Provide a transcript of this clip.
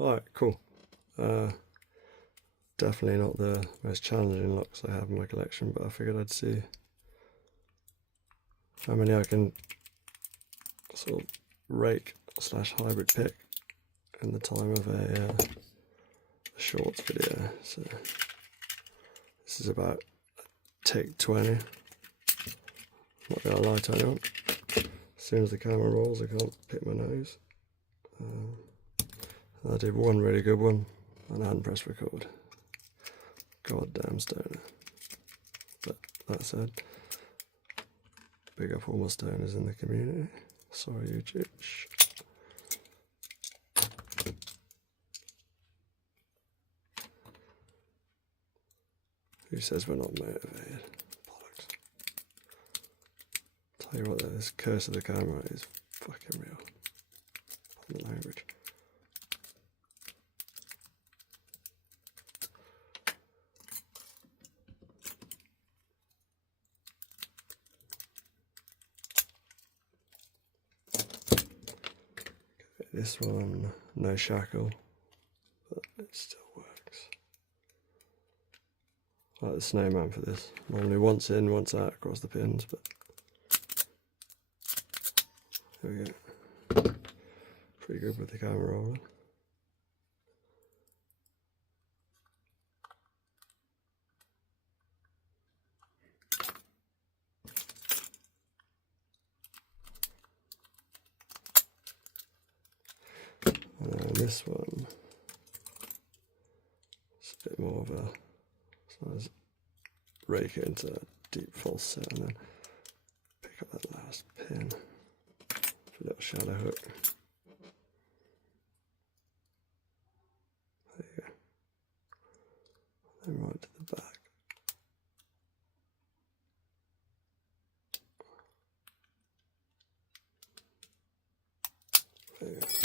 Alright, cool. Definitely not the most challenging locks I have in my collection, but I figured I'd see how many I can sort of rake / hybrid pick in the time of a shorts video. So this is about take 20. Not gonna lie to anyone. As soon as the camera rolls, I can't pick my nose. I did one really good one and I hadn't pressed record. Goddamn stoner. But that said, big up all my stoners in the community. Sorry, YouTube. Who says we're not motivated? Bollocks. Tell you what, though, this curse of the camera is fucking real. Pardon the language. This one, no shackle, but it still works. I like the snowman for this. Normally once in, once out across the pins, but there we go. Pretty good with the camera rolling. And this one, it's a bit more of a, so let's rake it into a deep false set and then pick up that last pin with a little shadow hook. There you go. Then right to the back. There you go.